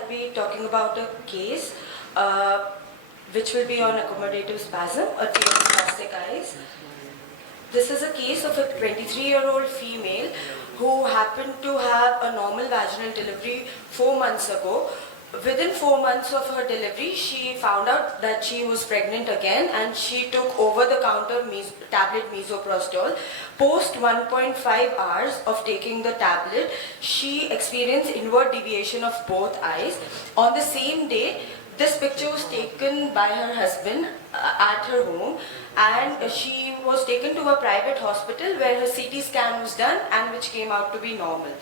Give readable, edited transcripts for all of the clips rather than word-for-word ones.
I'll be talking about a case which will be on accommodative spasm, a case of spastic eyes. This is a case of a 23-year-old female who happened to have a normal vaginal delivery 4 months ago. Within 4 months of her delivery, she found out that she was pregnant again, and she took over-the-counter tablet misoprostol. Post 1.5 hours of taking the tablet, she experienced inward deviation of both eyes. On the same day, this picture was taken by her husband at her home, and she was taken to a private hospital where her CT scan was done and which came out to be normal.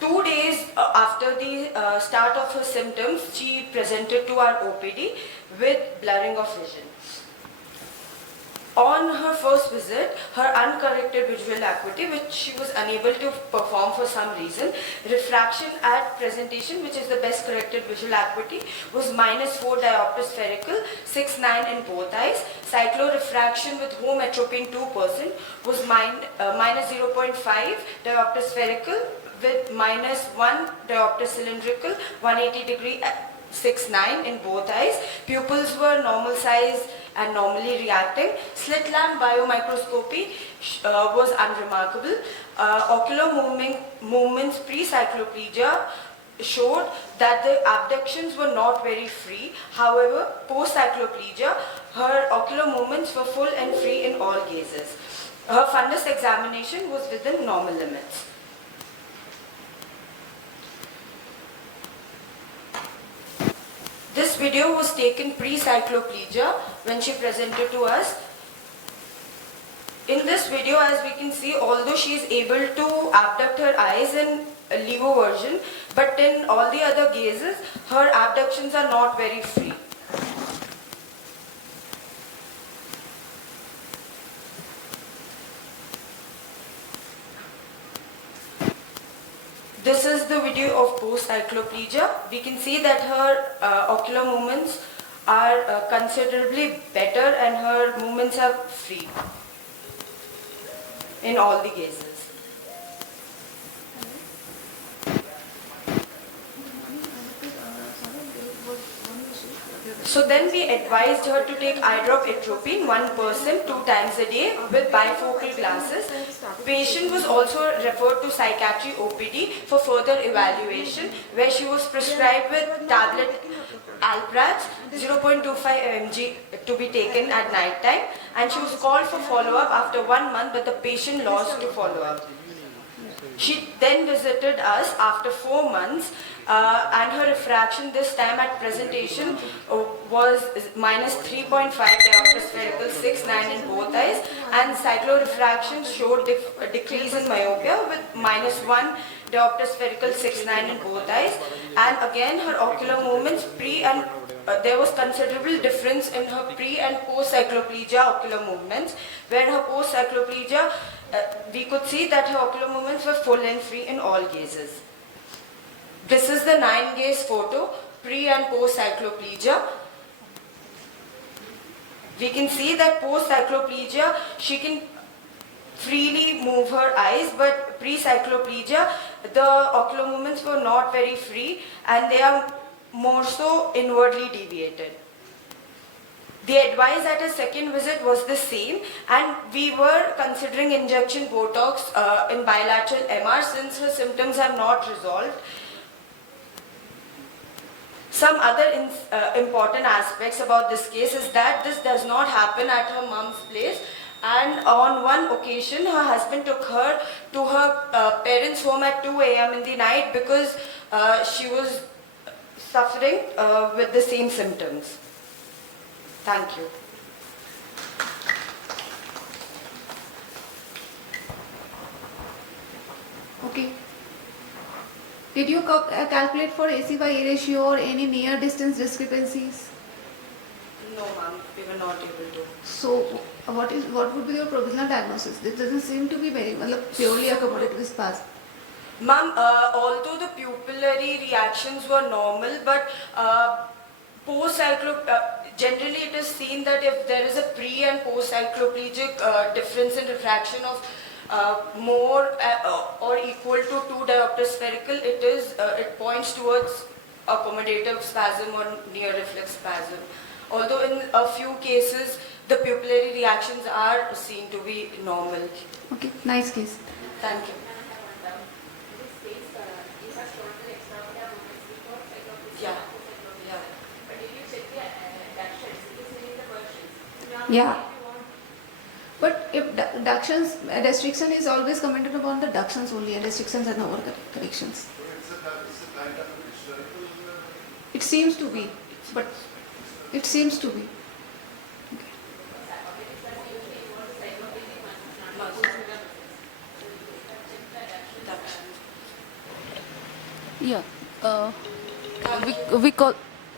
2 days after the start of her symptoms, she presented to our OPD with blurring of vision. On her first visit, her uncorrected visual acuity, which she was unable to perform for some reason, refraction at presentation, which is the best corrected visual acuity, was -4 diopter spherical, 6/9 in both eyes. Cyclorefraction with home atropine 2% was -0.5 diopter spherical with -1 diopter cylindrical, 180 degree 6/9 in both eyes. Pupils were normal size and normally reacting. Slit lamp biomicroscopy was unremarkable. Ocular movements pre-cycloplegia showed that the abductions were not very free. However, post-cycloplegia, her ocular movements were full and free in all gazes. Her fundus examination was within normal limits. This video was taken pre-cycloplegia when she presented to us. In this video, as we can see, although she is able to abduct her eyes in levoversion, but in all the other gazes, her abductions are not very free. This is the video of post-cycloplegia. We can see that her ocular movements are considerably better and her movements are free in all the gazes. So then we advised her to take eye drop atropine 1% 2 times a day with bifocal glasses. Patient was also referred to psychiatry OPD for further evaluation, where she was prescribed with tablet Alprax 0.25 mg to be taken at night time, and she was called for follow-up after 1 month, but the patient lost to follow-up. She then visited us after 4 months, and her refraction this time at presentation was -3.5 diopter spherical, 6/9 in both eyes, and cyclorefraction showed a decrease in myopia with -1 diopter spherical, 6/9 in both eyes. And again, her ocular movements there was considerable difference in her pre and post cycloplegia ocular movements, where her post cycloplegia we could see that her ocular movements were full and free in all gazes. This is the 9-gaze photo, pre and post cycloplegia. We can see that post cycloplegia, she can freely move her eyes, but pre-cycloplegia, the ocular movements were not very free and they are more so inwardly deviated. The advice at a second visit was the same, and we were considering injection Botox in bilateral MR since her symptoms are not resolved. Some other important aspects about this case is that this does not happen at her mom's place, and on one occasion her husband took her to her parents' home at 2 a.m. in the night because she was suffering with the same symptoms. Thank you. Okay. Did you calculate for AC by A ratio or any near distance discrepancies? No, ma'am, we were not able to. So, what would be your provisional diagnosis? This doesn't seem to be very purely accommodative spasm. Ma'am, although the pupillary reactions were normal, but generally it is seen that if there is a pre and post cycloplegic difference in refraction of more or equal to 2 diopter spherical, it points towards accommodative spasm or near reflex spasm. Although in a few cases, the pupillary reactions are seen to be normal. Okay, nice case. Thank you. Yeah. Yeah. But if ductions, restriction is always commented upon the ductions only, and restrictions and overcorrections. It seems to be, but it seems to be. Yeah. We call